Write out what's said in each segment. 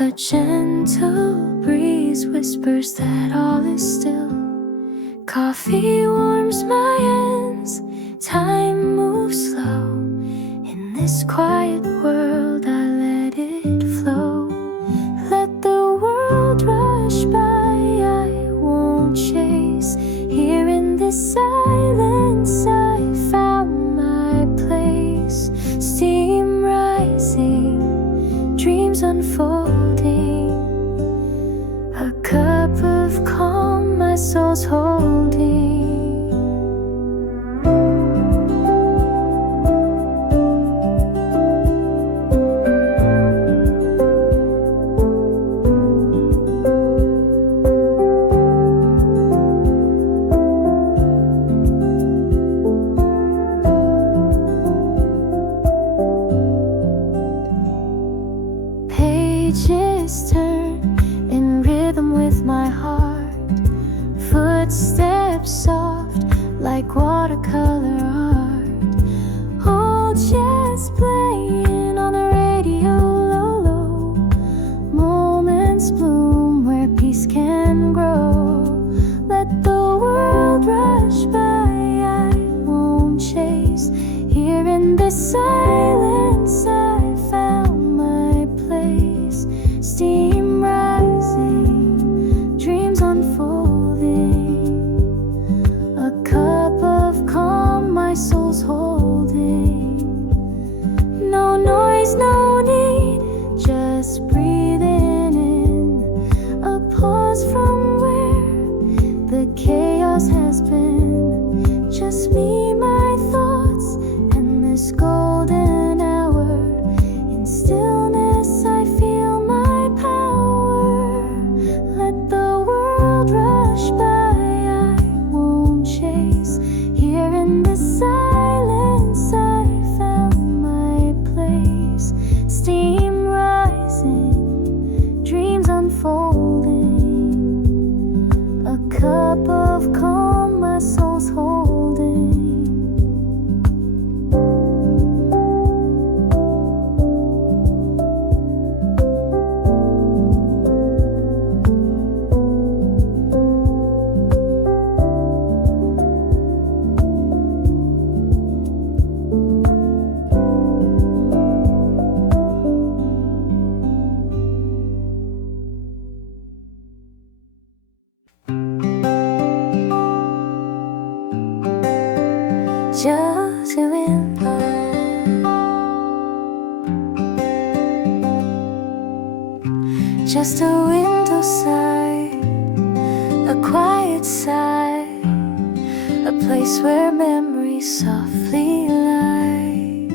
A gentle breeze whispers that all is still. Coffee warms my hands, time moves slow. In this quiet world I let it flow. Let the world rush by, I won't chase. Here in this silence I found my place. Steam rising, dreams unfolding. A cup of calm my soul's holding. Pages turn in rhythm with my heart. Footsteps soft like watercolor art. Old jazz playing on the radio low, low. Moments bloom where peace can grow. Let the world rush by, I won't chase. Here in this silence I found my place. Steam rising, dreams unfolding. A cup of calm my soul's holding. No noise, no need, just breathing in. A pause from where the chaos has been. Just me, my thoughts, and this golden hour. In stillness I feel my power. Let the world rush by, I won't chase. Here in this silence I found my place. Steam rising, dreams unfolding. A cup of calm my soul's holding. Just a window, just a window side, a quiet side, a place where memories softly lie.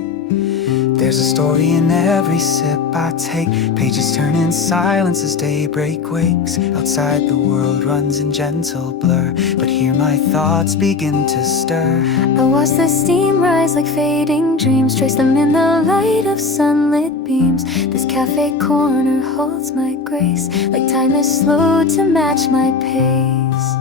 There's a story in every sip I take. Pages turn in silence as daybreak wakes. Outside the world runs in gentle blur, but here my thoughts begin to stir. I watch the steam rise like fading dreams, trace them in the light of sunlit beams. This cafe corner holds my grace, like time is slow to match my pace.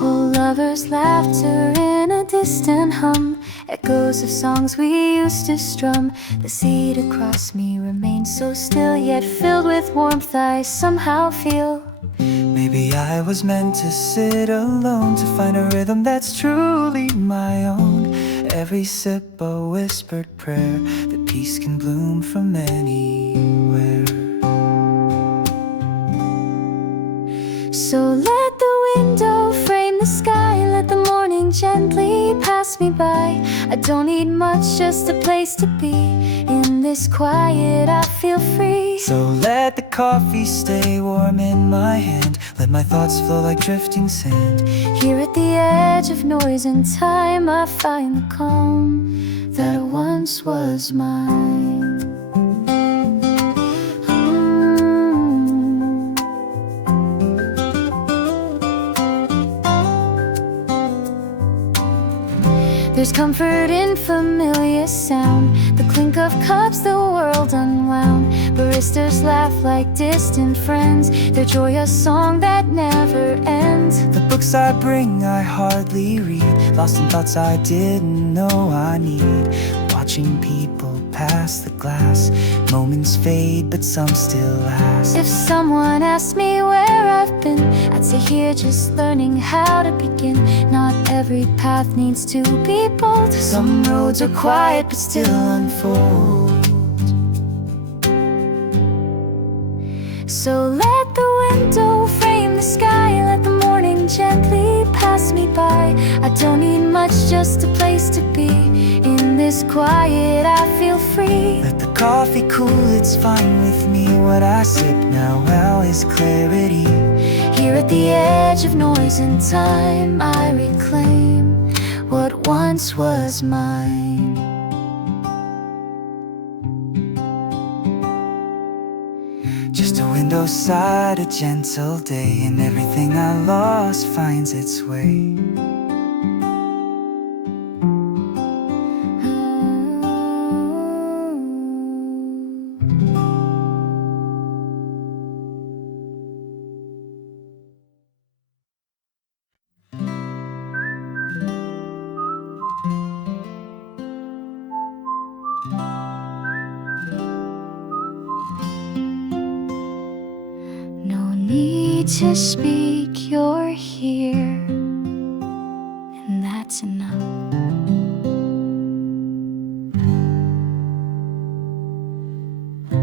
Old lovers' laughter in a distant hum, echoes of songs we used to strum. The seat across me remains so still, yet filled with warmth I somehow feel. Maybe I was meant to sit alone, to find a rhythm that's truly my own. Every sip a whispered prayer that peace can bloom from anywhere. So let the window frame the sky, let the morning gently pass me by. I don't need much, just a place to be. In this quiet I feel free. So let the coffee stay warm in my hand, let my thoughts flow like drifting sand. Here at the edge of noise and time I find the calm that once was mine. There's comfort in familiar sound, the clink of cups, the world unwound. Baristas laugh like distant friends, their joy a song that never ends. The books I bring I hardly read, lost in thoughts I didn't know I need. Watching people past the glass. Moments fade, but some still last. If someone asked me where I've been, I'd say here just learning how to begin. Not every path needs to be bold. Some roads are quiet, but still unfold. So let the window frame the sky, let the morning gently pass me by. I don't need much, just a place to be. In this quiet I feel free. Let the coffee cool, it's fine with me. What I sip now is clarity. Here at the edge of noise and time, I reclaim what once was mine. Just a window side, a gentle day, and everything I lost finds its way. To speak, you're here, and that's enough.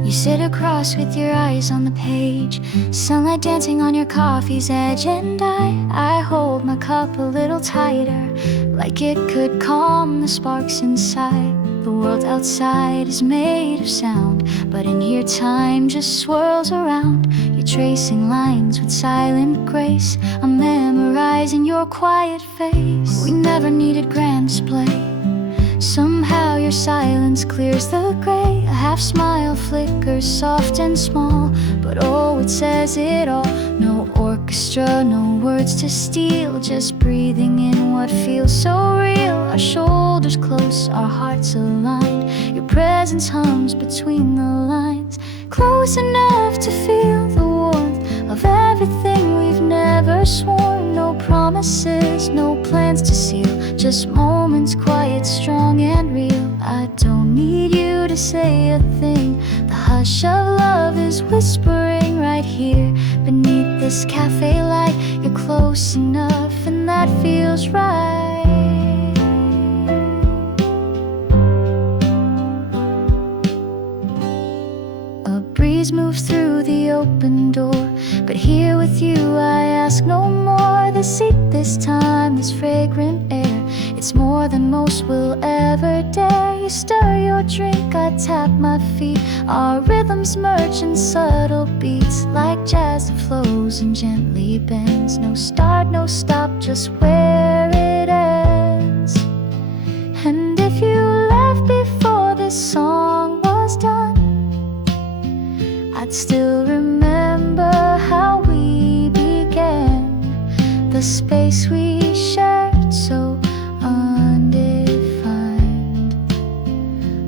You sit across with your eyes on the page, sunlight dancing on your coffee's edge, and I hold my cup a little tighter, like it could calm the sparks inside. The world outside is made of sound, but in here time just swirls around. You're tracing lines with silent grace, I'm memorizing your quiet face. We never needed grand display, somehow your silence clears the gray. A half smile flickers soft and small, but oh, it says it all. No orchestra, no words to steal, just breathing in what feels so real. Our shoulders close, our hearts aligned, your presence hums between the lines, close enough to feel the warmth of everything we've never sworn. No promises, no plans to seal, just moments quiet, strong and real. I don't need you to say a thing, the hush of love is whispering right here beneath this cafe light. You're close enough and that feels right. A breeze moves through the open door, but here with you I ask no more. The seat this time, this fragrant air, it's more than most will ever dare. You stir your drink, I tap my feet, our rhythms merge in subtle beats, like jazz that flows and gently bends. No start, no stop, just where it ends. And if you left before this song was done, I'd still remember how we began. The space we shared, so undefined,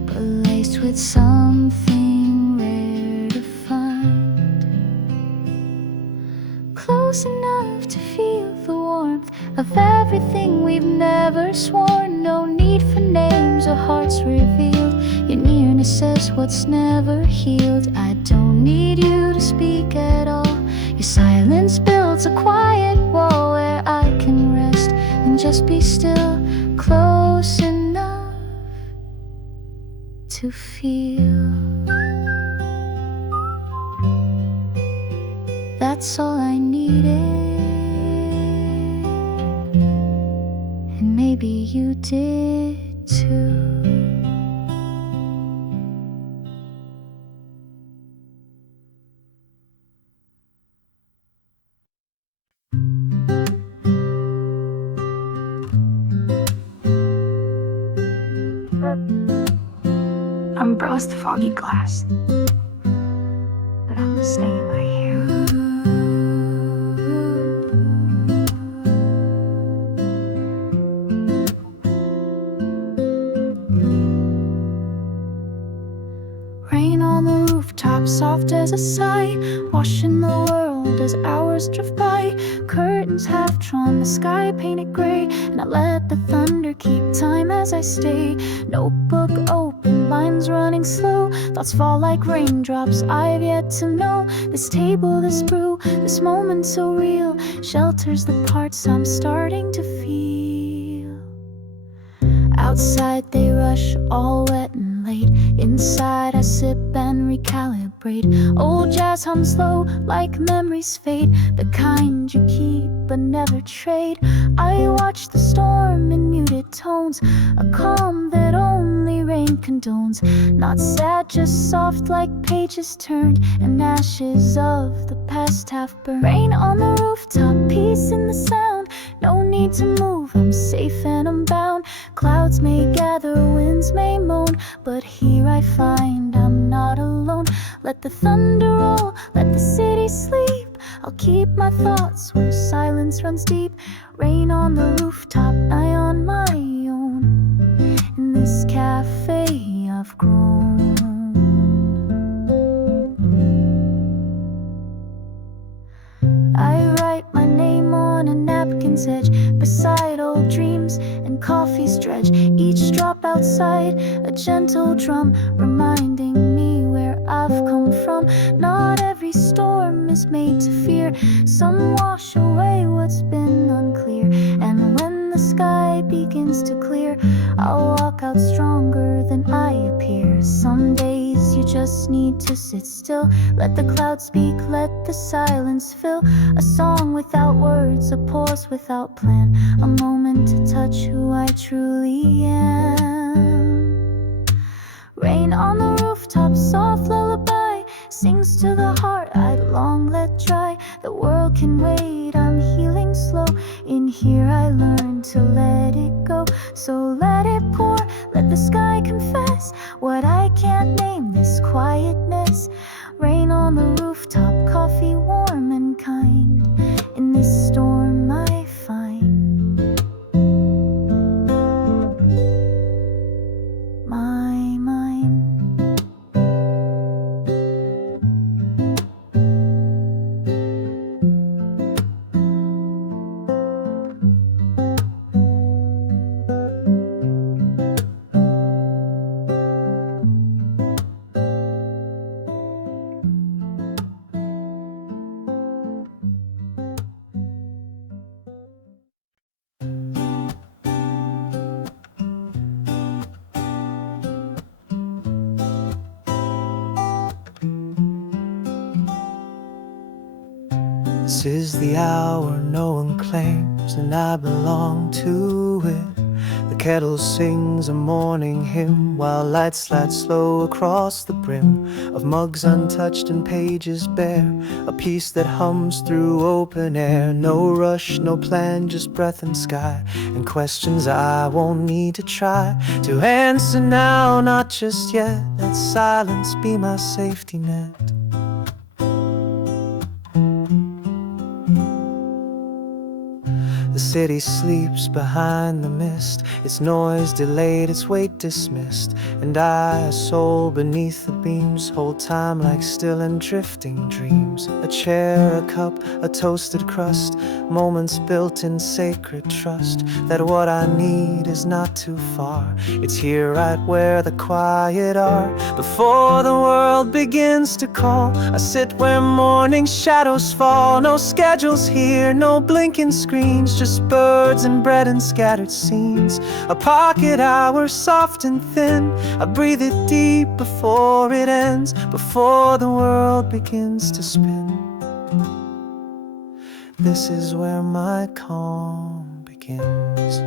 but laced with something rare to find. Close enough to feel the warmth of everything we've never sworn. No need for names or hearts revealed, your nearness says what's never healed. I don't need you to speak at all, your silence builds a quiet wall where I can rest and just be still, close enough to feel. That's all I needed, and maybe you did too. I'm across the foggy glass, but I'm staying right here. Rain on the rooftop, soft as a sigh, washing the world as hours drift by. Curtains half drawn, the sky painted gray, and I let the thunder keep time as I stay. Notebook open, lines running slow, thoughts fall like raindrops. I've yet to know this table, this brew, this moment so real shelters the parts I'm starting to feel. Outside they rush, all wet and late. Inside I sip and recalibrate. Old jazz hums low like memories fade, the kind you keep but never trade. I watch the storm in muted tones, a calm that only rain condones. Not sad, just soft like pages turned and ashes of the past half burned. Rain on the rooftop, peace in the sound. No need to move, I'm safe and I'm bound. Clouds may gather, winds may moan, but here I find I'm not alone. Let the thunder roll, let the city sleep. I'll keep my thoughts where silence runs deep. Rain on the rooftop, I on my own. In this cafe I've grown. I write my name on a napkin's edge, beside old dreams and coffee's dredge. Each drop outside a gentle drum, reminding me where I've come from. Not every storm is made to fear, some wash away what's been unclear. And when the sky begins to clear, I'll walk out stronger than I appear. Some days you just need to sit still, let the clouds speak, let the silence fill. A song without words, a pause without plan, a moment to touch who I truly am. Rain on the rooftop, soft lullaby, sings to the heart I'd long let dry. The world can wait, I'm healing slow. In here I learn to let it go. So let it pour, let the sky confess what I can't name, this quietness. Rain on the rooftop, coffee warm and kind. In this storm I find my mind. This is the hour no one claims, and I belong to it. The kettle sings a morning hymn, while lights slide slow across the brim of mugs untouched and pages bare. A peace that hums through open air. No rush, no plan, just breath and sky, and questions I won't need to try to answer now, not just yet. Let silence be my safety net. The city sleeps behind the mist, its noise delayed, its weight dismissed. And I, a soul beneath the beams, hold time like still and drifting dreams. A chair, a cup, a toasted crust, moments built in sacred trust that what I need is not too far. It's here right where the quiet are. Before the world begins to call, I sit where morning shadows fall. No schedules here, no blinking screens, just birds and bread and scattered scenes. A pocket hour, soft and thin, I breathe it deep before it ends, before the world begins to spin. This is where my calm begins.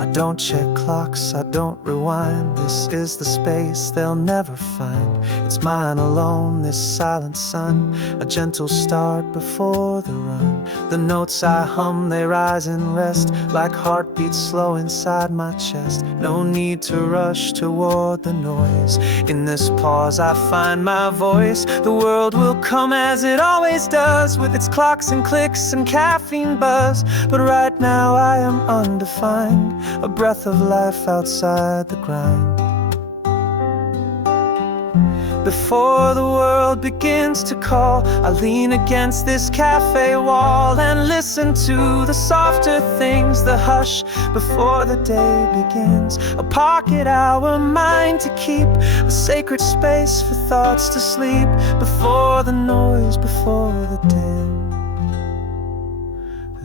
I don't check clocks, I don't rewind. This is the space they'll never find. It's mine alone, this silent sun, a gentle start before the run. The notes I hum, they rise and rest like heartbeats slow inside my chest. No need to rush toward the noise. In this pause I find my voice. The world will come as it always does, with its clocks and clicks and caffeine buzz. But right now I am undefined, a breath of life outside the grind. Before the world begins to call, I lean against this cafe wall and listen to the softer things, the hush before the day begins. A pocket hour, mine to keep, a sacred space for thoughts to sleep. Before the noise, before the din,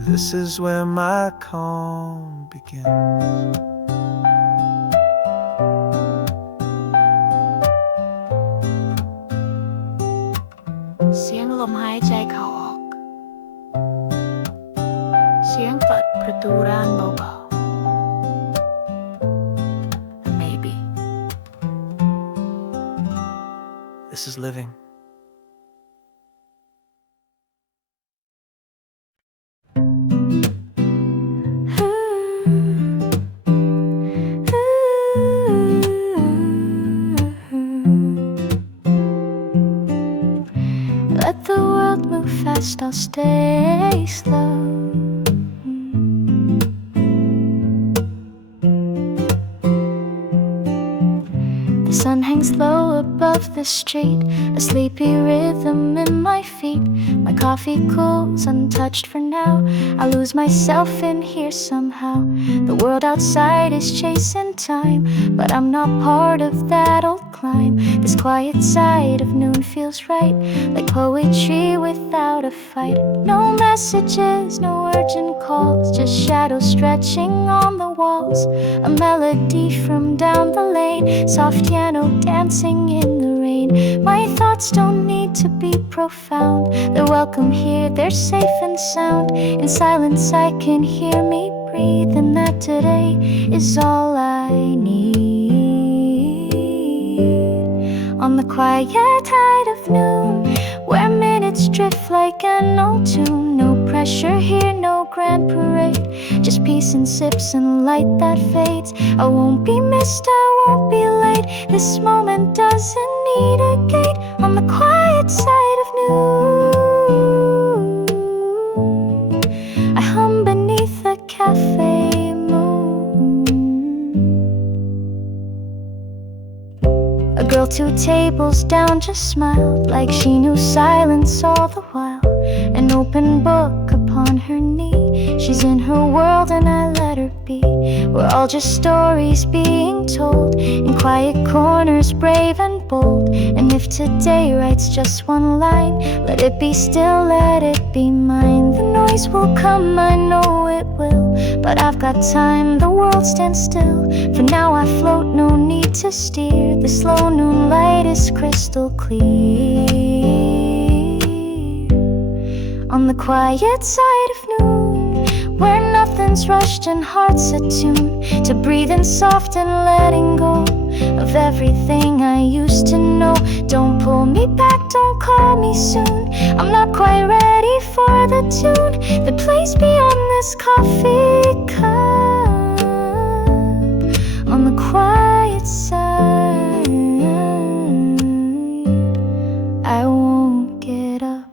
this is where my calm begins. เสียงลมหายใจเข้าออกเสียงเปิดประตูร้านเบาๆ Maybe This is living. Let the world move fast, I'll stay slow. The sun hangs low above the street, a sleepy rhythm in my feet. My coffee cools untouched for now. I lose myself in here somehow. The world outside is chasing time, but I'm not part of that old climb. This quiet side of noon feels right, like poetry without a fight. No messages, no urgent calls, just shadows stretching on the walls. A melody from down the lane, soft piano dancing in the rain. My thoughts don't need to be profound, they're welcome here, they're safe and sound. In silence I can hear me breathe, and that today is all I need. On the quiet tide of noon, where minutes drift like an old tune. No pressure here, no grand parade, just peace and sips and light that fades. I won't be missed, I won't be late. This moment doesn't need a gate. On the quiet side of noon, I hum beneath the cafe moon. A girl 2 tables down just smiled, like she knew silence all the while. An open book upon her knee, she's in her world and I let her be. We're all just stories being told, in quiet corners, brave and bold. And if today writes just one line, let it be still, let it be mine. The noise will come, I know it will, but I've got time, the world stands still. For now I float, no need to steer. The slow noon light is crystal clear. On the quiet side of noon, where nothing's rushed and hearts attuned to breathing soft and letting go of everything I used to know. Don't pull me back, don't call me soon, I'm not quite ready for the tune that plays beyond this coffee cup. On the quiet side, I won't get up.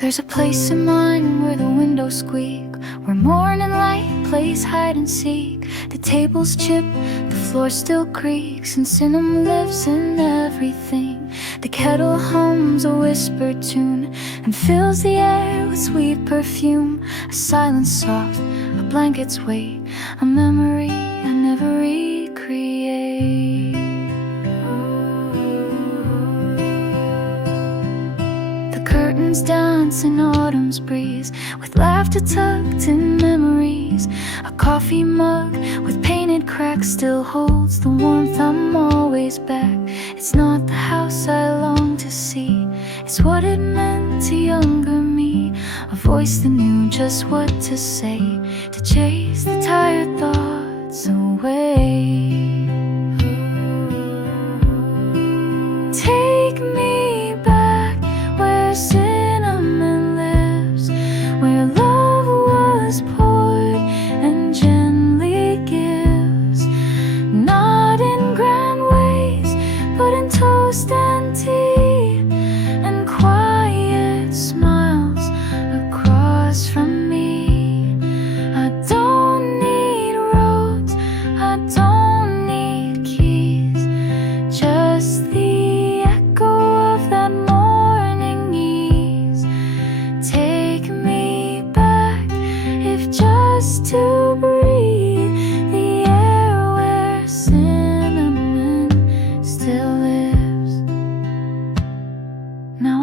There's a place in mind where the windows squeak, where morning light plays hide and seek. The tables chip, the floor still creaks, and cinnamon lives in everything. The kettle hums a whispered tune and fills the air with sweet perfume. A silence soft, a blanket's weight, a memory I never recreate. Curtains dance in autumn's breeze, with laughter tucked in memories. A coffee mug with painted cracks still holds the warmth, I'm always back. It's not the house I long to see, it's what it meant to younger me. A voice that knew just what to say, to chase the tired thoughts away. Take me back where cinnamon lives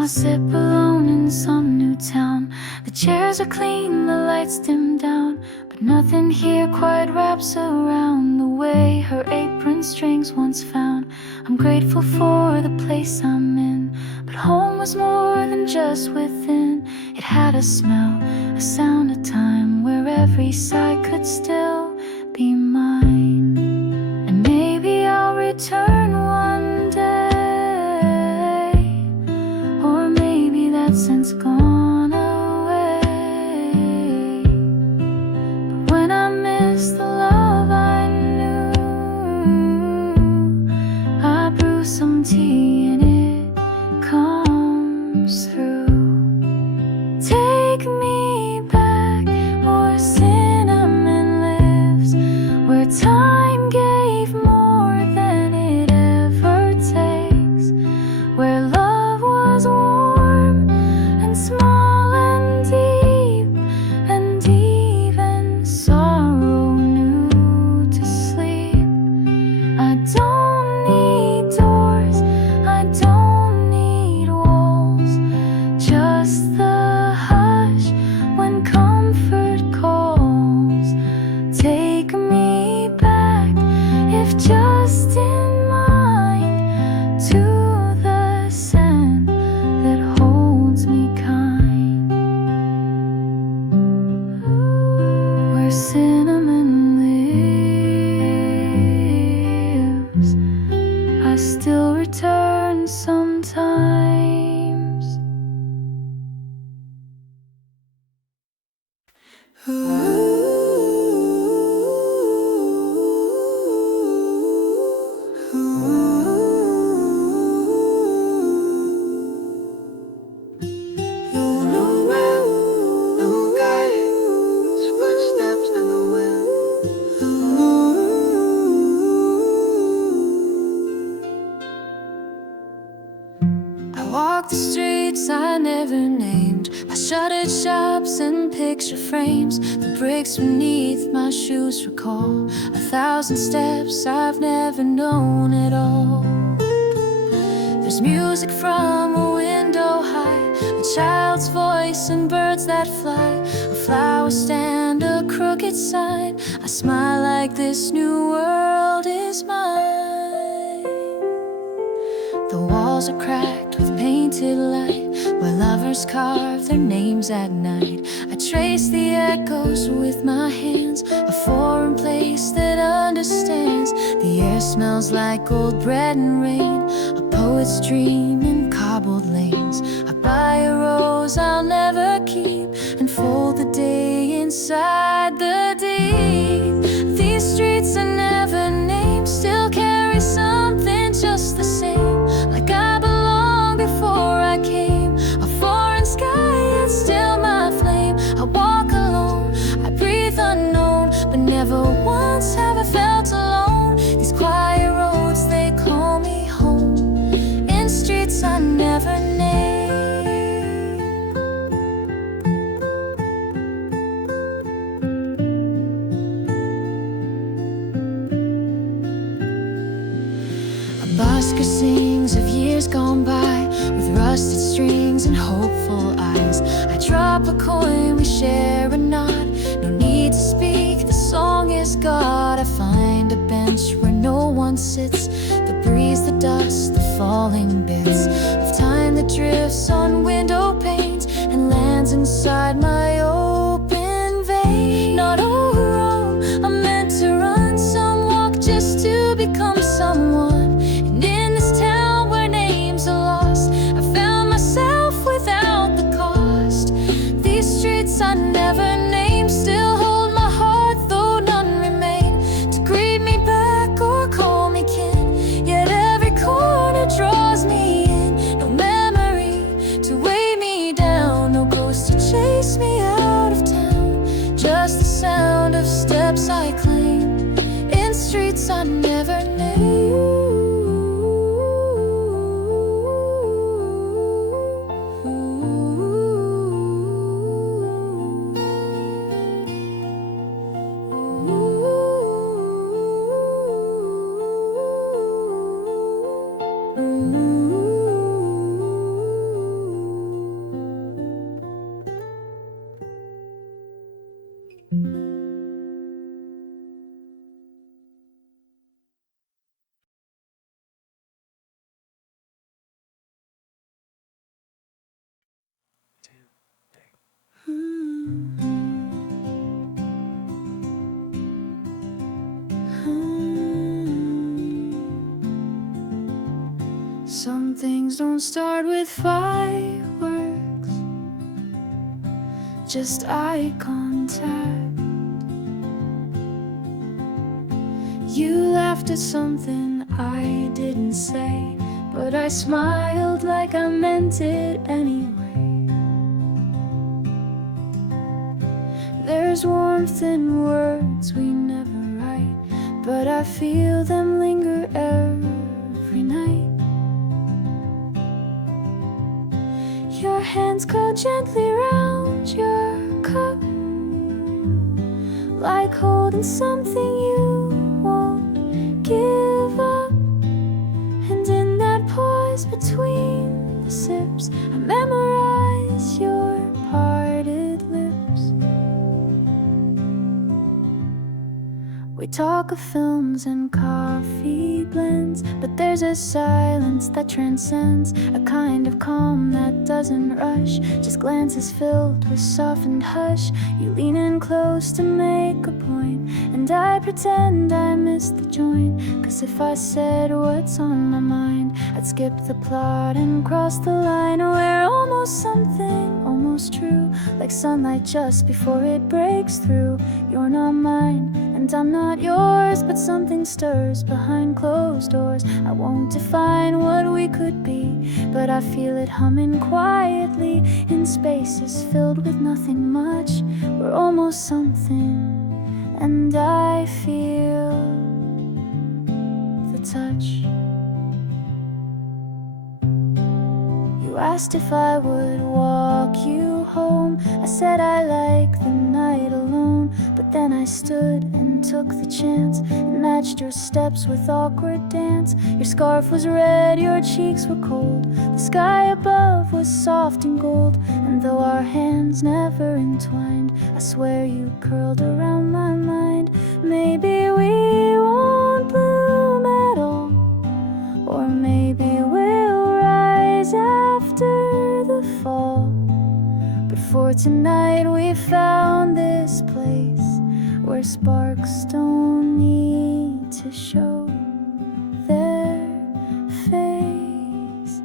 sip alone in some new town. The chairs are clean, the lights dim down, but nothing here quite wraps around the way her apron strings once found. I'm grateful for the place I'm in, but home was more than just within. It had a smell, a sound, a time where every sigh could still be mine. And maybe I'll return one day, or maybe that sense gone away. But when I miss the love I knew, I brew some tea and it comes through. Take me back where cinnamon lives, where time gave more than it ever takes, where love was warm and small and deep, and even sorrow knew to sleep. I don't need doors, I don't need walls, just the hush when comfort calls. Take me back, if just in mind, to the scent that holds me kind, where cinnamon lives. I still return sometimes. Footsteps in the wind. I walk the streets I never named, my shuttered shops and picture frames. The bricks beneath my shoes recall 1,000 steps I've never known at all. There's music from a window high, a child's voice and birds that fly, a flower stand, a crooked sign. I smile like this new world is mine. The walls are cracked with painted light, where lovers carve their names at night. I trace the echoes with my hands, a foreign place that understands. The air smells like old bread and rain, a poet's dream in cobbled lanes. I buy a rose I'll never keep, and fold the day inside the deep. These streets I never named still carry something just the same, like I belonged before I came. A foreign sky, it's still my flame. I walk alone, I breathe unknown, but never once have I felt alone. These quiet roads, they call me home, in streets I never named. A busker sings of years gone by, with rusted strings and hopeful eyes. I drop a coin, we share a nod, no need to speak, the song is God. I find a bench where no one sits, the breeze, the dust, the falling bits of time that drifts on window panes and lands inside my open vein. Not overall, I'm meant to run, some walk just to become someone. And in this town where names are lost, I found myself without the cost. These streets I never named still hold my heart, though none remain to greet me back or call me kin. Yet every corner draws me in, no memory to weigh me down, no ghost to chase me out of town, just the sound of steps I claim in streets I never named. Some things don't start with fireworks, just eye contact. You laughed at something I didn't say, but I smiled like I meant it anyway. There's warmth in words we never write, but I feel them linger every night. Your hands curl gently round your cup, like holding something you won't give up. And in that pause between the sips, I memorize your parted lips. We talk of films and coffee blends, but there's a silence that transcends, a kind of calm that doesn't rush, just glances filled with softened hush. You lean in close to make a point, and I pretend I missed the joint, 'cause if I said what's on my mind, I'd skip the plot and cross the line. We're almost something, almost true, like sunlight just before it breaks through. You're not mine, and I'm not yours, but something stirs behind closed doors. I won't define what we could be, but I feel it humming quietly in spaces filled with nothing much. We're almost something, and I feel the touch. You asked if I would walk you home. I said I like the night alone, but then I stood and took the chance and matched your steps with awkward dance. Your scarf was red, your cheeks were cold, the sky above was soft and gold, and though our hands never entwined, I swear you curled around my mind. Maybe we won't bloom at all, or maybe we'll rise after the fall, but for tonight we found this place where sparks don't need to show their face.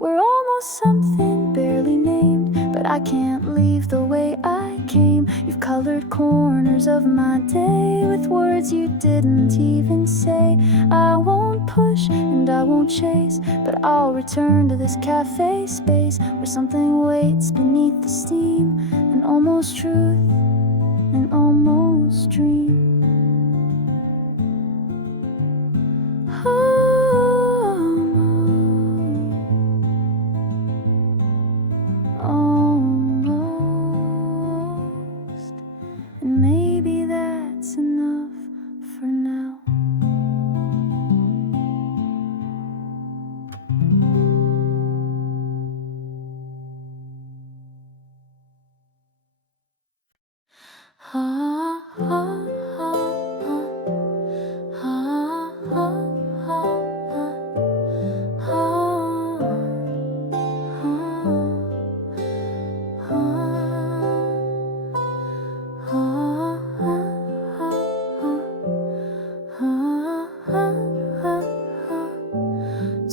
We're almost something barely named, but I can't leave the way I came. You've colored corners of my day with words you didn't even say. I won't push and I won't chase, but I'll return to this cafe space where something waits beneath the steam, an almost truth, an almost dream. Almost, and maybe that's enough for now.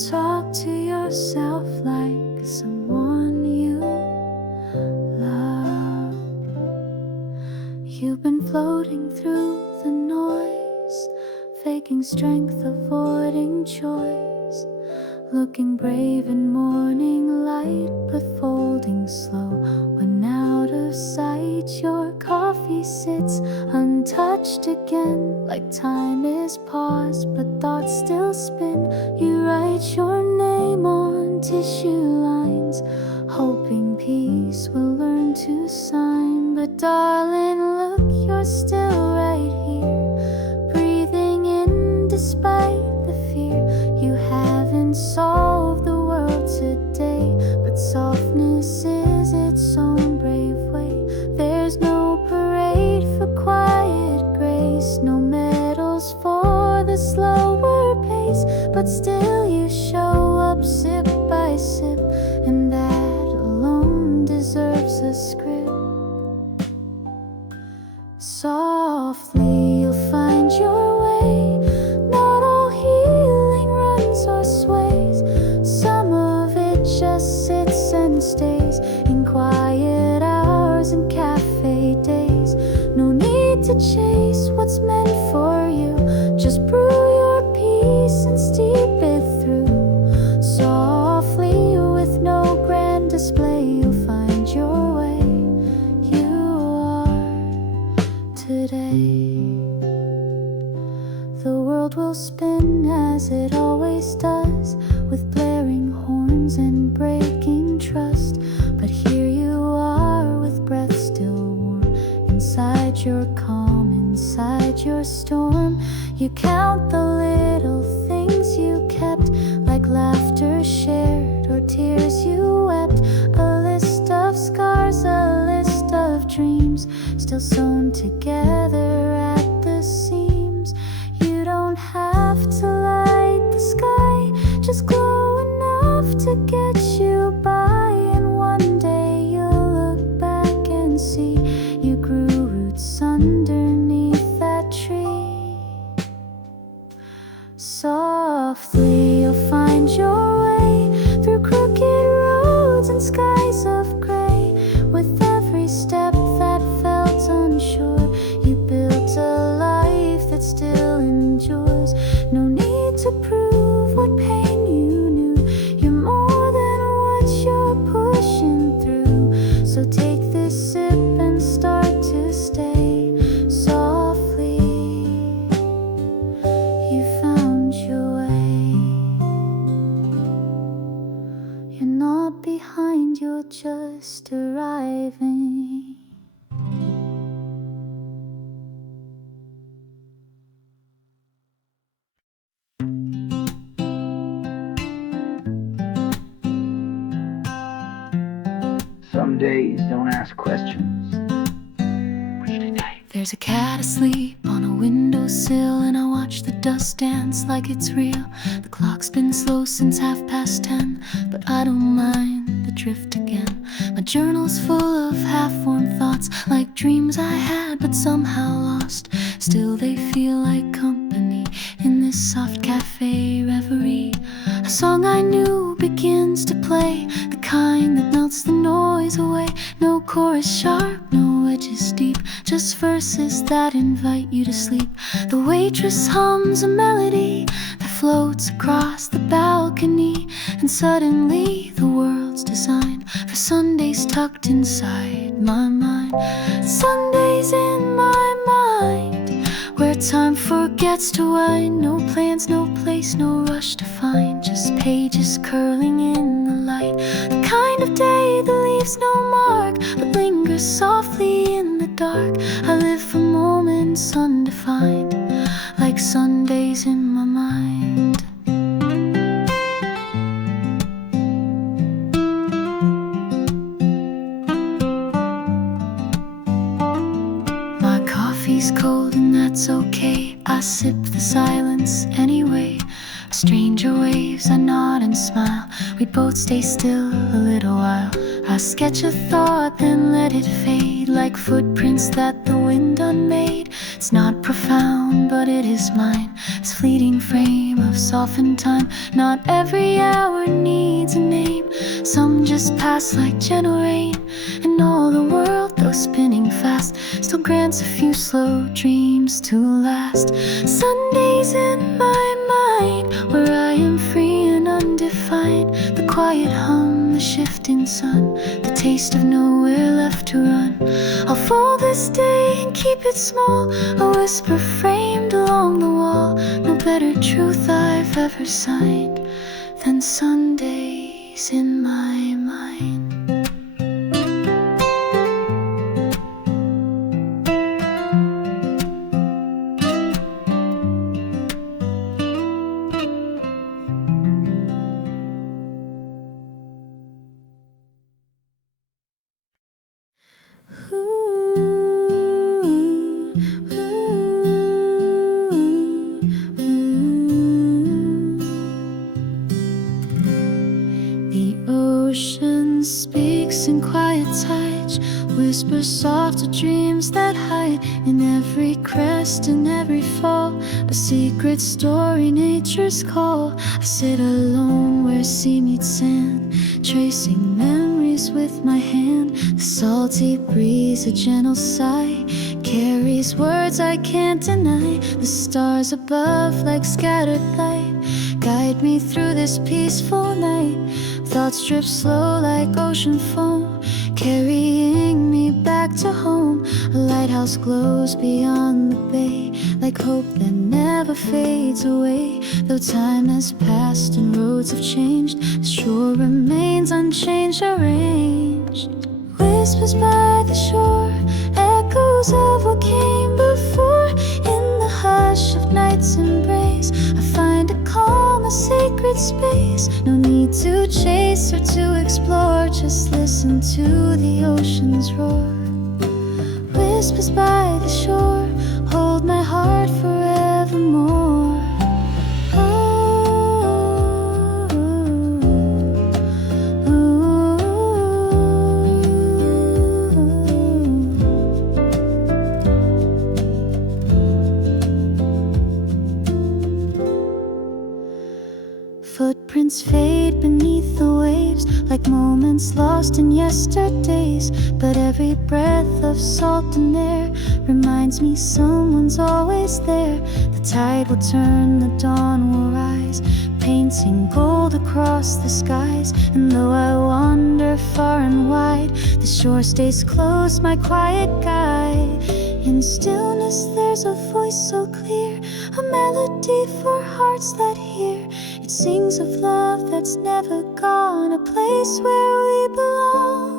Talk to yourself like someone you love. You've been floating through the noise, faking strength, avoiding choice, looking brave in morning light, but folding slow when out of sight. Your coffee sits untouched again, like time is paused, but thoughts still spin. You write your name on tissue lines, hoping peace will learn to sign. But darling, look, you're still right here, breathing in despite the fear. You haven't solved the world today, but softness is its own brave way. There's no parade for quiet grace, no medals for the slower pace, but still you show up sip by sip, and that alone deserves a script. Softly you'll find your way world will spin as it always does, with blaring horns and breaking trust. But here you are with breath still warm, inside your calm, inside your storm. You count the little things you kept, like laughter shared or tears you wept. A list of scars, a list of dreams, still sewn together at the seams. You don't have to light the sky, just glow enough to get you by. And one day you'll look back and see you grew roots underneath that tree. Softly you'll find your way through crooked roads and skies of gray. With every step that felt unsure, you built a life that still endures. No need to prove what pain you knew. You're more than what you're pushing through. So take this sip and start to stay. Softly you found your way. You're not behind, you're just arriving. Some days don't ask questions. There's a cat asleep on a windowsill, and I watch the dust dance like it's real. The clock's been slow since 10:30, but I don't mind the drift again. My journal's full of half-formed thoughts, like dreams I had but somehow lost. Still they feel like company in this soft cafe reverie. A song I knew begins to play, the kind that melts the noise away. No chorus sharp, no edges deep, just verses that invite you to sleep. The waitress hums a melody that floats across the balcony, and suddenly the world's designed for Sundays tucked inside my mind. Sundays in my mind, where time forgets to wind. No plans, no place, no rush to find, just pages curling in the light. The kind of day that leaves no mark, but lingers softly in the dark. I live for moments undefined, like Sundays in my mind. My coffee's cold and that's okay, I sip the silence anyway. A stranger waves, I nod and smile, we both stay still a little while. I sketch a thought then let it fade, like footprints that the wind unmade. It's not profound but it is mine, this fleeting frame of softened time. Not every hour needs a name, some just pass like gentle rain. And all the world, though spinning fast, still grants a few slow dreams to last. Sundays in my mind, where I am free and undefined. The quiet hum, the shifting sun, the taste of nowhere left to run. I'll fold this day and keep it small, a whisper framed along the wall. No better truth I've ever signed than Sundays in my mind. In quiet touch, whisper soft of dreams that hide in every crest and every fall. A secret story nature's call. I sit alone where sea meets sand, tracing memories with my hand. The salty breeze, a gentle sigh, carries words I can't deny. The stars above like scattered light guide me through this peaceful night. Thoughts drip slow like ocean foam, carrying me back to home. A lighthouse glows beyond the bay, like hope that never fades away. Though time has passed and roads have changed, the shore remains unchanged, arranged. Whispers by the shore, echoes of what came before. In the hush of night's embrace, I find a calm, a sacred space. No need to chase or to explore, just listen to the ocean's roar. Whispers by the shore, hold my heart forevermore. Footprints fade beneath the waves, like moments lost in yesterdays. But every breath of salt and air reminds me someone's always there. The tide will turn, the dawn will rise, painting gold across the skies. And though I wander far and wide, the shore stays close, my quiet guide. In stillness there's a voice so clear, a melody for hearts that hear. It sings of love that's never gone, a place where we belong.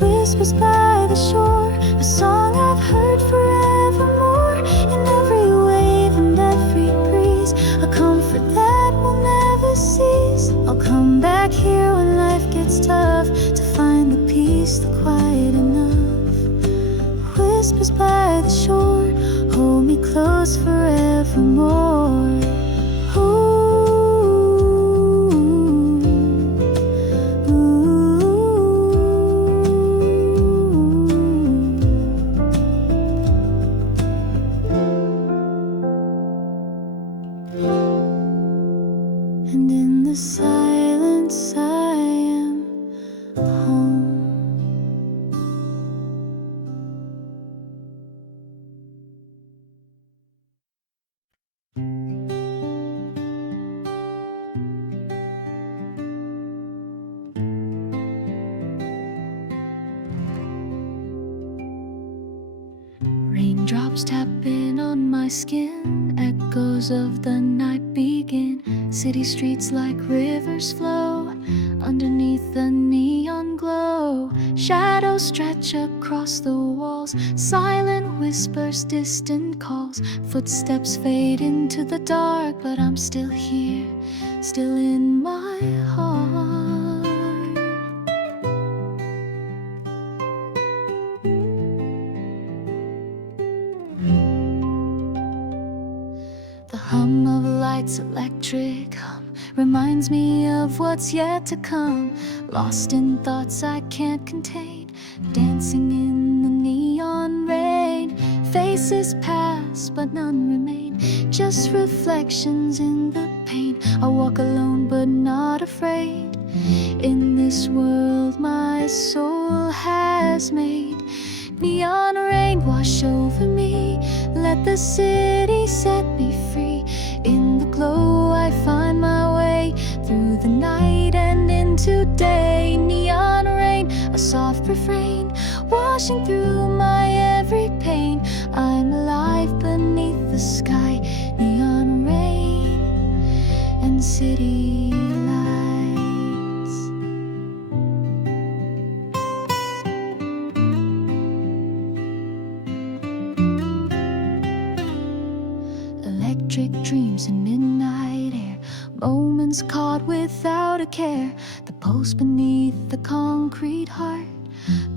Whispers by the shore, a song I've heard forevermore. In every wave and every breeze, a comfort that will never cease. I'll come back here when life gets tough, to find the peace, the quiet enough. Whispers by the shore, hold me close forevermore. And in the silence I am home. Raindrops tapping on my skin, echoes of the night begin. City streets like rivers flow underneath the neon glow. Shadows stretch across the walls, silent whispers, distant calls. Footsteps fade into the dark, but I'm still here, still in my heart. The hum of lights, electric hum, reminds me of what's yet to come. Lost in thoughts I can't contain, dancing in the neon rain. Faces pass, but none remain, just reflections in the pain. I walk alone, but not afraid. In this world my soul has made. Neon rain wash over me, let the city set me free. In the glow I find my way, through the night and into day. Neon rain, a soft refrain, washing through my every pain. I'm alive beneath the sky. Neon rain and city lights. Electric dreams in midnight air, moments caught without a care. The pulse beneath the concrete heart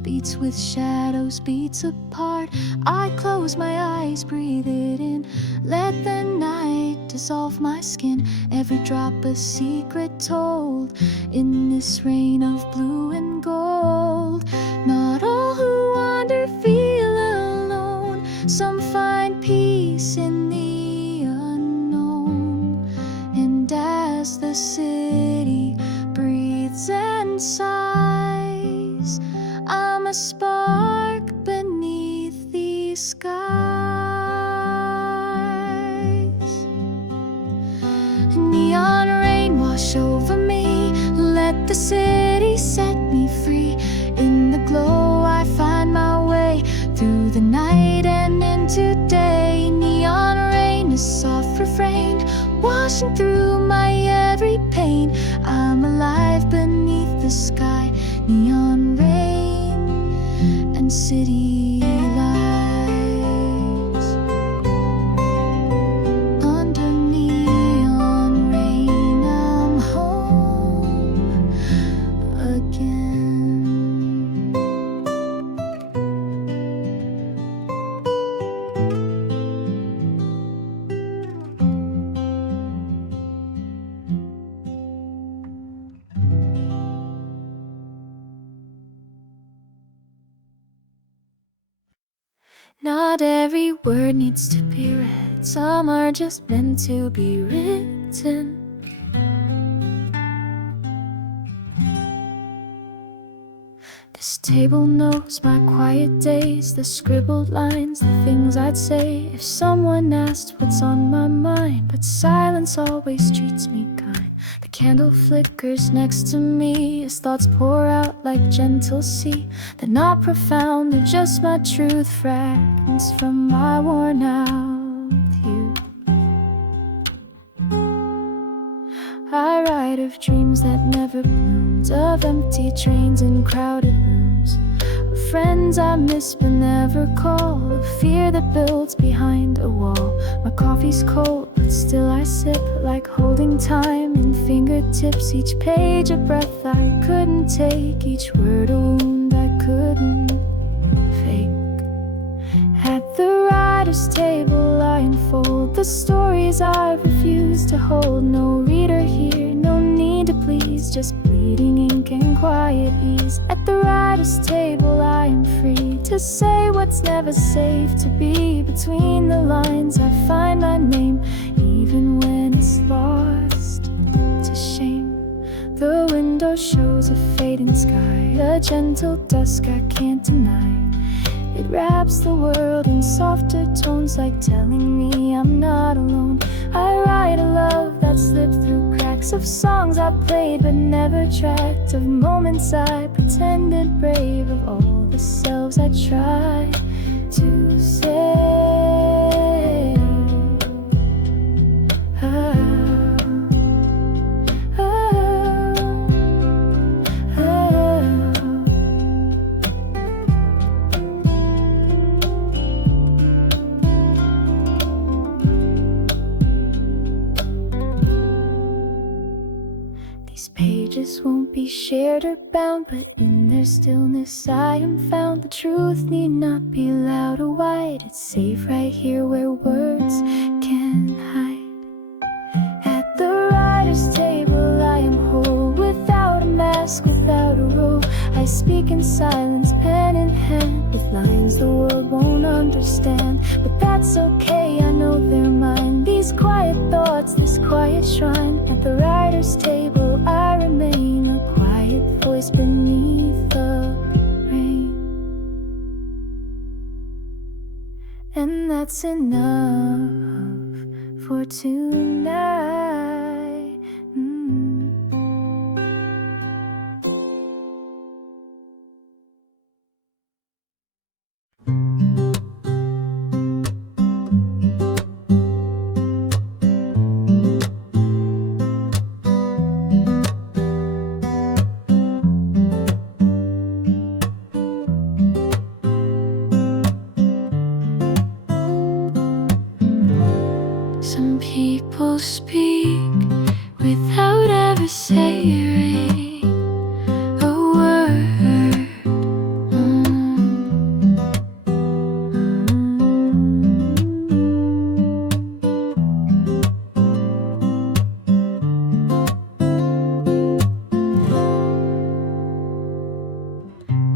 beats with shadows, beats apart. I close my eyes, breathe it in, let the night dissolve my skin. Every drop a secret told in this rain of blue and gold. Not all who wander feel alone, some find peace in the unknown. And as the city breathes and sighs, I'm a spark beneath these skies. Neon city set me free. In the glow I find my way through the night and into day. Neon rain, a soft refrain washing through my every pain. I'm alive beneath the sky. Neon rain and city lights. Under neon rain I'm home again. Not every word needs to be read. Some are just meant to be written. This table knows my quiet days, the scribbled lines, the things I'd say if someone asked what's on my mind. But silence always treats me kind. The candle flickers next to me as thoughts pour out like gentle sea. They're not profound, they're just my truth, fragments from my worn out youth. I write of dreams that never bloomed, of empty trains and crowded rooms, of friends I miss but never call, of fear that builds behind a wall. My coffee's cold, but still I sip, like holding time in fingertips. Each page a breath I couldn't take, each word a wound I couldn't fake. At the writer's table I unfold the stories I refuse to hold. No reader here, no need to please, just bleeding ink and quiet ease. At the writer's table I am free to say what's never safe to be. Between the lines I find my name, even when it's lost to shame. The window shows a fading sky, a gentle dusk I can't deny. It wraps the world in softer tones, like telling me I'm not alone. I write a love that slipped through cracks, of songs I played but never tracked, of moments I pretended brave, of all the selves I tried to say. These pages won't be shared or bound, but in their stillness I am found. The truth need not be loud or wide, it's safe right here where words can hide. At the writer's table I am whole, without a mask, without a role. I speak in silence, pen in hand, with lines the world won't understand. But that's okay, I know they're mine. These quiet thoughts, this quiet shrine. At the writer's table I remain, a quiet voice beneath the rain. And that's enough for tonight. Some people speak without ever saying a word.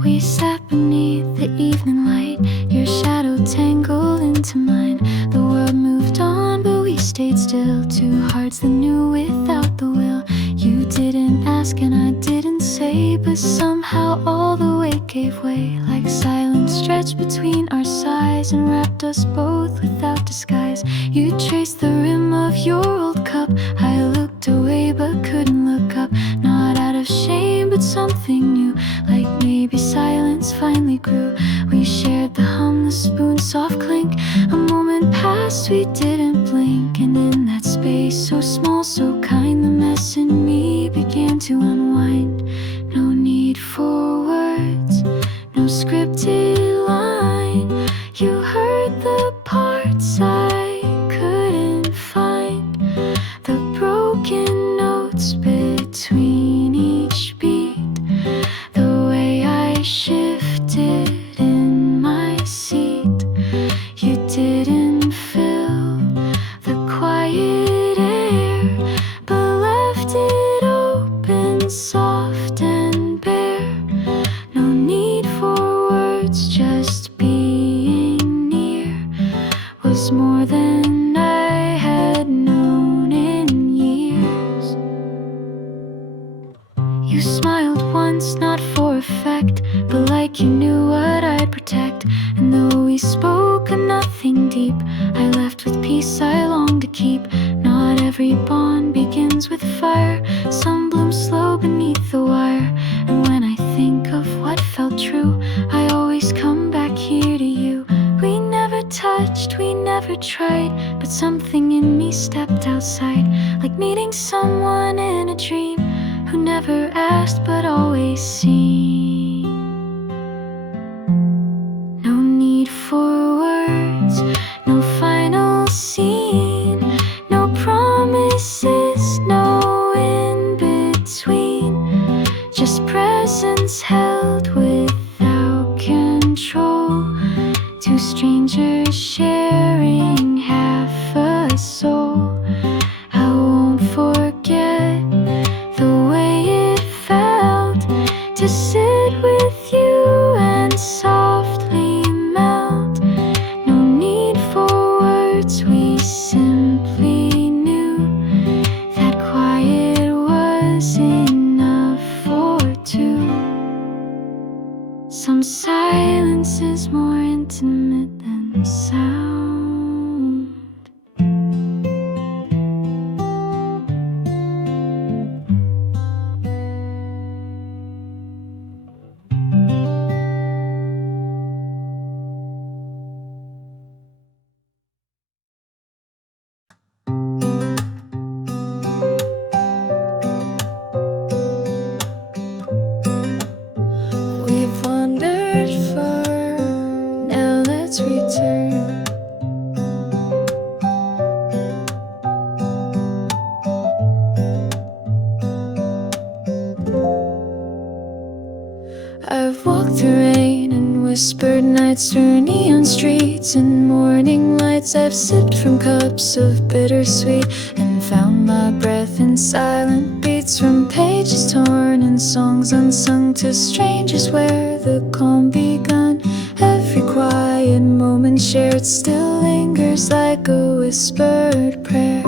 We sat beneath the evening light, your shadow tangled into mine. The world moved on, but we stayed still. Two hearts that knew without the will. You didn't ask and I didn't say, but somehow all the weight gave way. Like silence stretched between our sighs and wrapped us both without disguise. You traced the rim of your old cup. I looked away but couldn't look up, not out of shame silence finally grew. We shared the hum, the spoon soft clink. A moment passed, we didn't blink. And in that space, so small, so kind, the mess in me began to unwind. No need for words, no scripted line. You heard the parts I couldn't find, the broken notes between each beat, the way I shifted in my seat. You didn't fill the quiet air, but left it open, soft and bare. No need for words, just being near was more than I had known in years. You smiled once, not for effect, but like you knew what I'd protect. And though we spoke of nothing deep, I left with peace I long to keep. Not every bond begins with fire, some bloom slow beneath the wire. And when I think of what felt true, I always come back here to you. We never touched, we never tried, but something in me stepped outside, like meeting someone in a dream who never asked but always seen. No need for words, no final scene, no promises, no in between, just presence held without control. Two strangers sharing half a soul. I won't forget the way it felt to sit with you and softly melt. No need for words, we simply knew that quiet was enough for two. Some silence is more intimate than sound. We've wandered far, now let's return. I've walked through rain and whispered nights through neon streets and morning lights. I've sipped from cups of bittersweet and found my breath in silent beats, from pages torn and songs unsung to strangers where the calm begun. Every quiet moment shared still lingers like a whispered prayer.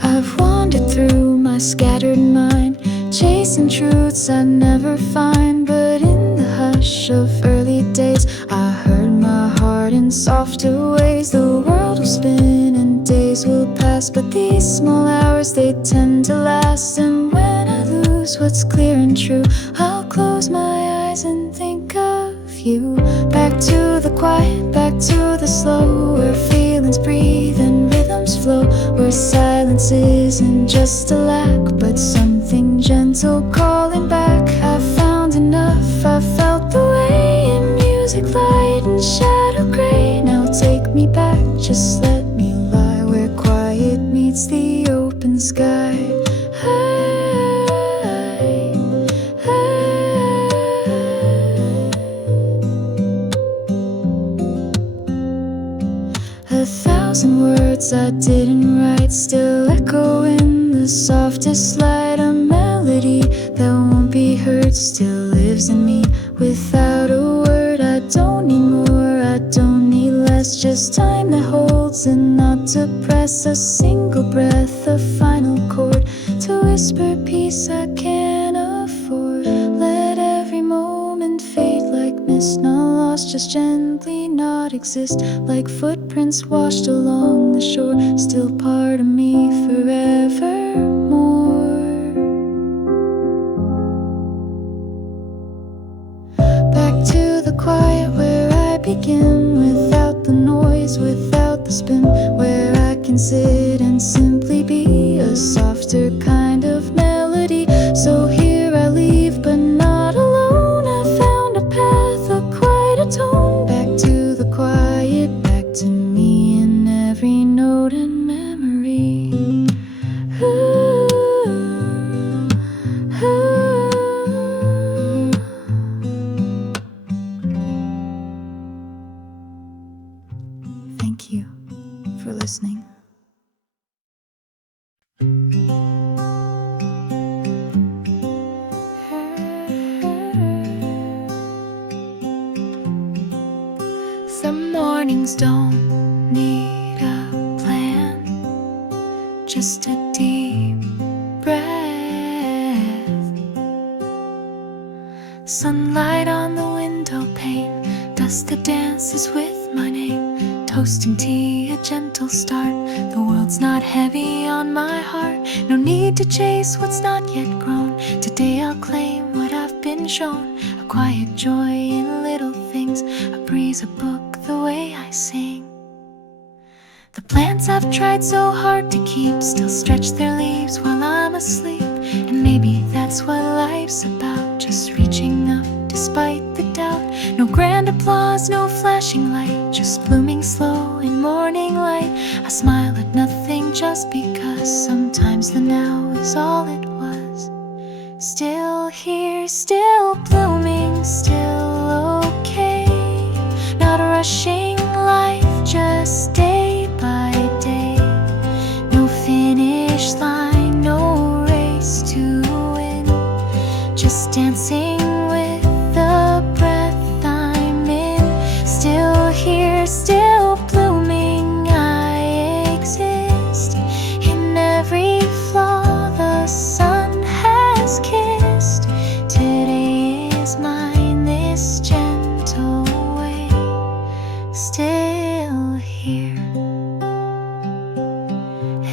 I've wandered through my scattered mind, chasing truths I never find. But in the hush of early days, I heard my heart in softer ways. The world will spin and days will pass, but these small hours, they tend to last. And when I lose what's clear and true, I'll close my eyes and think of you. Back to the quiet, back to the slow, where feelings breathe and rhythms flow, where silence isn't just a lack, but something gentle calling back. I found enough, I felt the way in music, light and shadow gray. Now take me back, just let me lie where quiet meets the open sky. A thousand words I didn't write still echo in the softest light. A melody that won't be heard still lives in me without a word. I don't need more, I don't need less, just time that holds and not to press a single breath, a final chord to whisper peace I can't afford. Let every moment fade like mist, not lost, just gently not exist, like footprints footprints washed along the shore, still part of me forevermore. Back to the quiet where I begin, without the noise, without the spin, where I can sit and simply be a softer kind of melody. So here I leave, but not alone. I found a path, a quieter tone. Back to the quiet, back to me in every note and memory. Ooh, ooh. Thank you for listening. Some mornings don't need a plan, just a deep breath. Sunlight on the window pane, dust that dances with my name. Toasting tea, a gentle start. The world's not heavy on my heart. No need to chase what's not yet grown. Today I'll claim what I've been shown. A quiet joy in little things, a breeze, a book, the way I sing. The plants I've tried so hard to keep still stretch their leaves while I'm asleep. And maybe that's what life's about, just reaching up despite the doubt. No grand applause, no flashing light, just blooming slow in morning light. I smile at nothing just because sometimes the now is all it was. Still here, still blooming, still okay. Not rushing life, just day by day. No finish line, no race to win, just dancing with the breath I'm in. Still here, still blooming, I exist in every flaw the sun has kissed. Today is mine, this gentle way. Still here,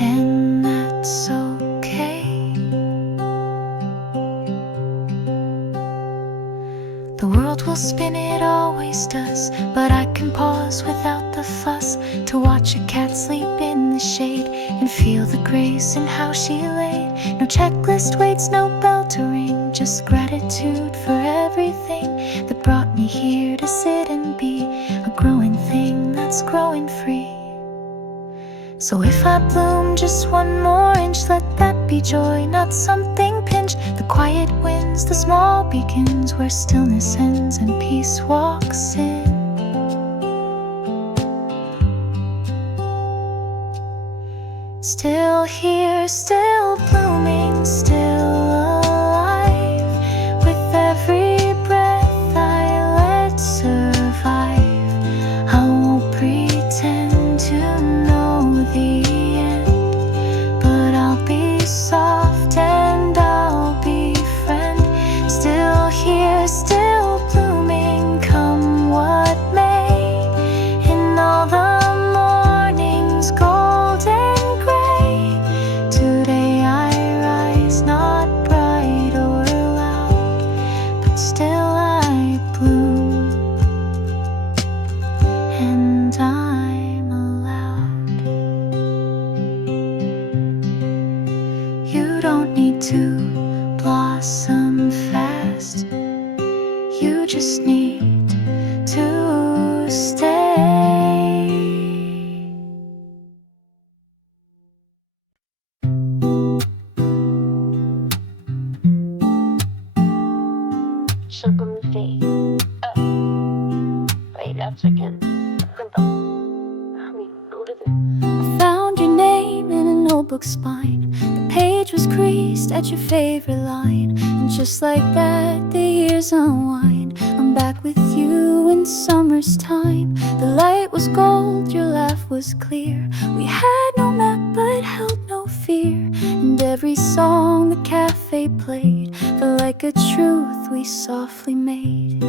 and that's okay. The world will spin, it always does, but I can pause without the fuss to watch a cat sleep in the shade and feel the grace in how she laid. No checklist waits, no bell to ring, just gratitude for everything that brought me here to sit and be a growing thing that's growing free. So if I bloom just one more inch, let that be joy, not something pinched. The quiet wins, the small begins, where stillness ends and peace walks in. Still here, still blooming, still alive. With every breath I let survive, I won't pretend to know the end, but I'll be soft and I'll be friend. Still here, still blooming, come what may. In all the mornings gold and gray, today I rise not bright or loud, but still I bloom, and I'm allowed. You don't need to blossom fast, you just need to stay. I found your name in a notebook spine. The page was creased at your favorite line, and just like that, the years unwind. I'm back with you in summer's time. The light was gold, your laugh was clear. We had no map but held no fear, and every song the cafe played felt like a truth we softly made.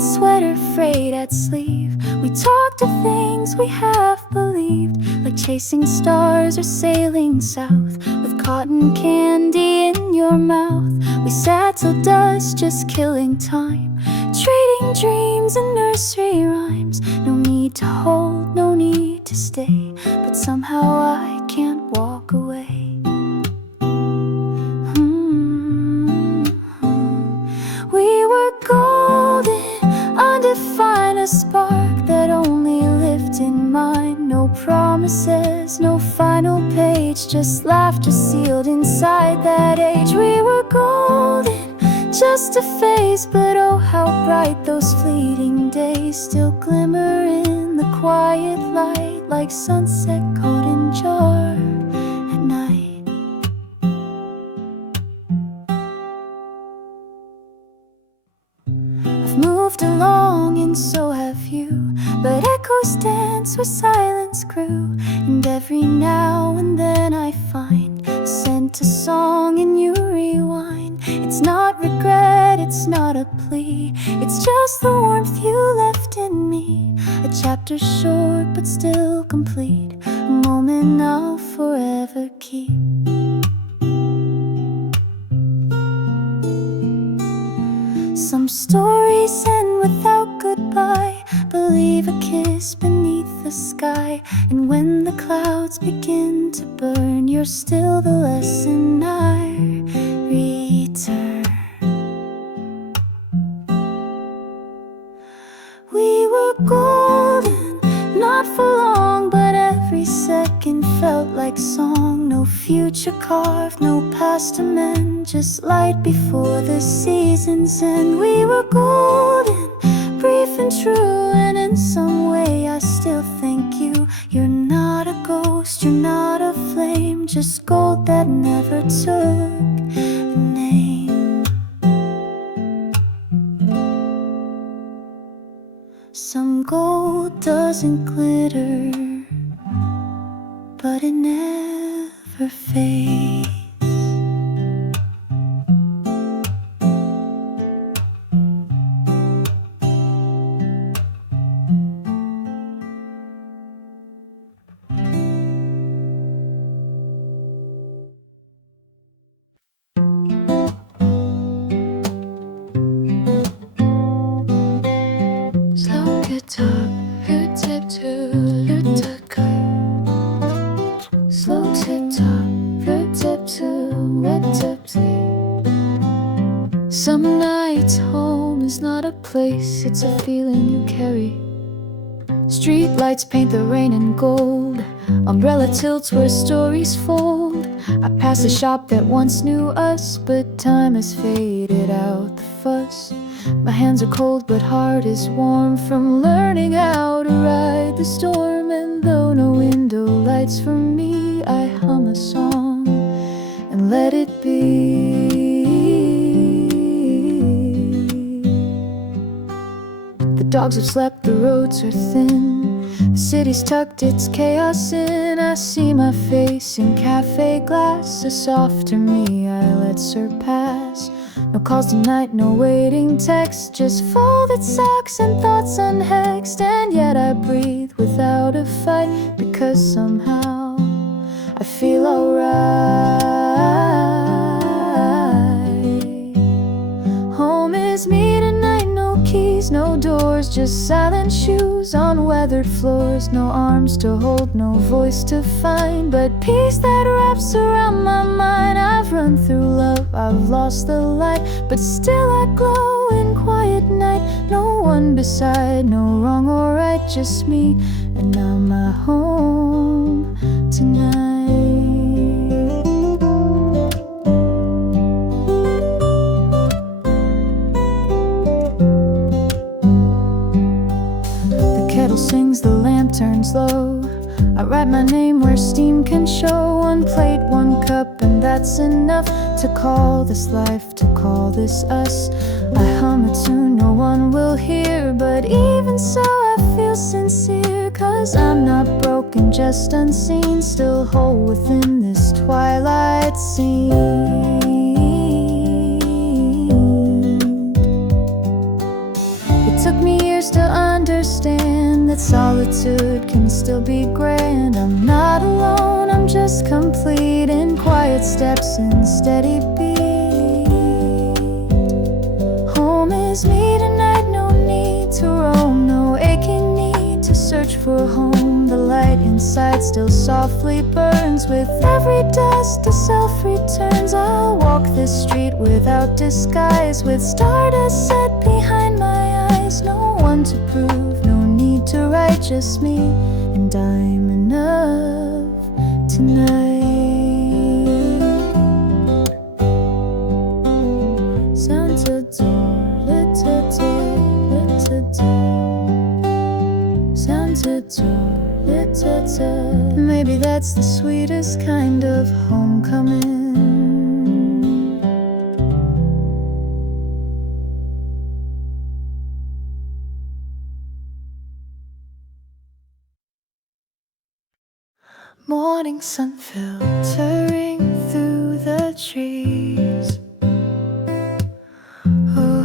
red sweater frayed at sleeve. We talked of things we have believed, like chasing stars or sailing south with cotton candy in your mouth. We sat till dusk just killing time, trading dreams and nursery rhymes. No need to hold, no need to stay, but somehow I can't walk away. We were golden, undefined, a spark that only lived in mine. No promises, no final page, just laughter sealed inside that age. We were golden, just a phase, but oh how bright those fleeting days still glimmer in the quiet light, like sunset caught in jar at night. I've moved along and so have you, but echoes dance where silence grew, and every now and then I find sent a song and you rewind. It's not regret, it's not a plea, it's just the warmth you left in me. A chapter short but still complete, a moment I'll forever keep. Some stories end without goodbye. Believe a kiss beneath the sky, and when the clouds begin to burn, you're still the lesson I return. We were golden, not for long, but every second felt like song. No future carved, no past to mend, just light before the season's end. We were golden, brief and true, and in some way I still thank you. You're not a ghost, you're not a flame, just gold that never took a name. Some gold doesn't glitter, but it never fades. Slow guitar, root tip to root to cut. Slow tick tock, root tip to red tip to. Some nights home is not a place, it's a feeling you carry. Street lights paint the rain in gold, umbrella tilts where stories fold. I pass a shop that once knew us, but time has faded out the fuss. My hands are cold but heart is warm from learning how to ride the storm. And though no window lights for me, I hum a song and let it be. The dogs have slept, the roads are thin, the city's tucked its chaos in. I see my face in cafe glass, a softer me I let surpass. No calls tonight, no waiting text, just folded socks and thoughts unhexed. And yet I breathe without a fight, because somehow I feel alright. Home is me tonight, no keys, no doors, just silent shoes on weathered floors. No arms to hold, no voice to find, but peace that wraps around my mind. I've run through love, I've lost the light, but still I glow in quiet night. No one beside, no wrong or right, just me, and now my home tonight. The kettle sings, the lamp turns low. I write my name where steam can show. One plate, one cup, and that's enough to call this life, to call this us. I hum a tune no one will hear, but even so I feel sincere. 'Cause I'm not broken, just unseen, still whole within this twilight scene. The took me years to understand that solitude can still be grand. I'm not alone, I'm just complete in quiet steps and steady beat. Home is me tonight, no need to roam, no aching need to search for a home. The light inside still softly burns. With every dust a self returns. I'll walk this street without disguise, with stardust set behind my eyes. No one to prove, no need to write, just me, and I'm enough tonight. Sounds a door, little door, little door. Sounds a door, little door. Maybe that's the sweetest kind of homecoming. Morning sun filtering through the trees. Ooh,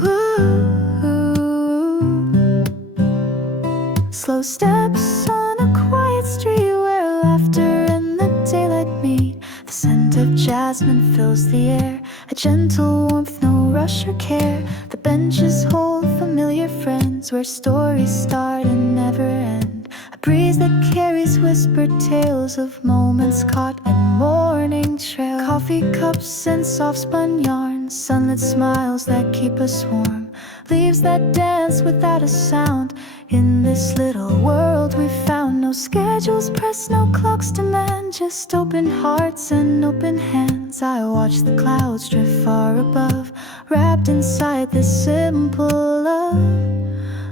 slow steps on a quiet street where laughter and the daylight meet. The scent of jasmine fills the air, a gentle warmth, no rush or care. The benches hold familiar friends where stories start and never end. A breeze that carries whispered tales of moments caught in morning trail. Coffee cups and soft spun yarn, sunlit smiles that keep us warm. Leaves that dance without a sound. In this little world we found, no schedules pressed, no clocks demand, just open hearts and open hands. I watch the clouds drift far above, wrapped inside this simple love.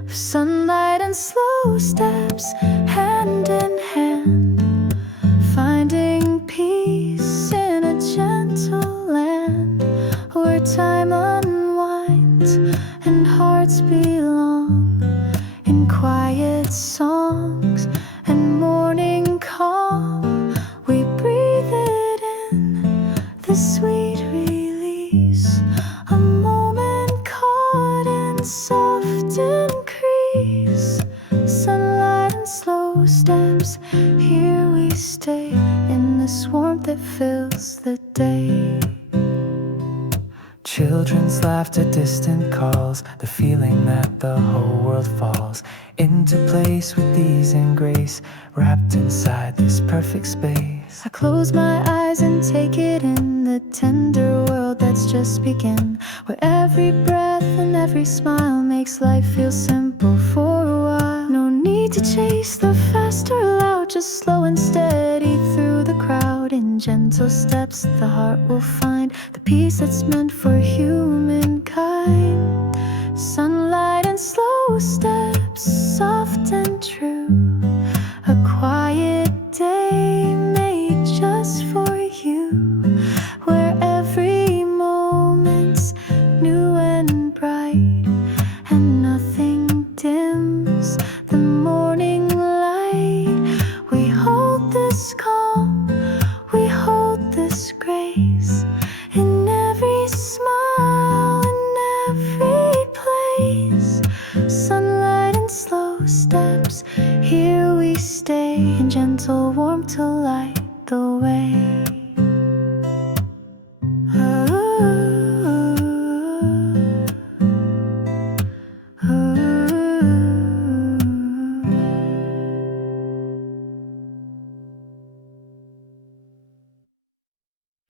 Sunlight and slow steps, hand in hand, finding peace in a gentle land where time unwinds and hearts belong. In quiet songs and morning calm, we breathe it in, the sweet release. A moment caught in soft increase. Sunlight and slow steps, here we stay in this warmth that fills the day. Children's laughter, distant calls, the feeling that the whole world falls into place with ease and grace, wrapped inside this perfect space. I close my eyes and take it in, the tender world that's just begun, where every breath and every smile makes life feel simple for a while. No need to chase the fast or loud, just slow and steady through the crowd. In gentle steps the heart will find the peace that's meant for humankind. Sunlight and slow steps,